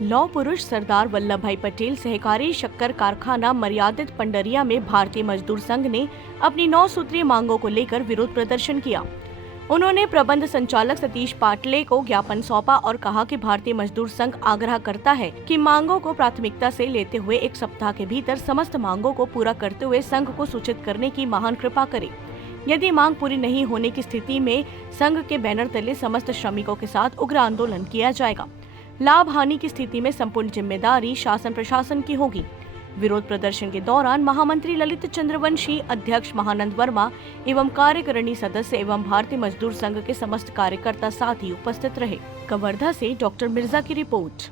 लौह पुरुष सरदार वल्लभ भाई पटेल सहकारी शक्कर कारखाना मर्यादित पंडरिया में भारतीय मजदूर संघ ने अपनी 9 सूत्रीय मांगों को लेकर विरोध प्रदर्शन किया। उन्होंने प्रबंध संचालक सतीश पाटले को ज्ञापन सौंपा और कहा कि भारतीय मजदूर संघ आग्रह करता है कि मांगों को प्राथमिकता से लेते हुए 1 सप्ताह के भीतर समस्त मांगों को पूरा करते हुए संघ को सूचित करने की महान कृपा करे। यदि मांग पूरी नहीं होने की स्थिति में संघ के बैनर तले समस्त श्रमिकों के साथ उग्र आंदोलन किया जाएगा। लाभ हानि की स्थिति में संपूर्ण जिम्मेदारी शासन प्रशासन की होगी। विरोध प्रदर्शन के दौरान महामंत्री ललित चंद्रवंशी, अध्यक्ष महानंद वर्मा एवं कार्यकारिणी सदस्य एवं भारतीय मजदूर संघ के समस्त कार्यकर्ता साथी उपस्थित रहे। कवर्धा से डॉक्टर मिर्जा की रिपोर्ट।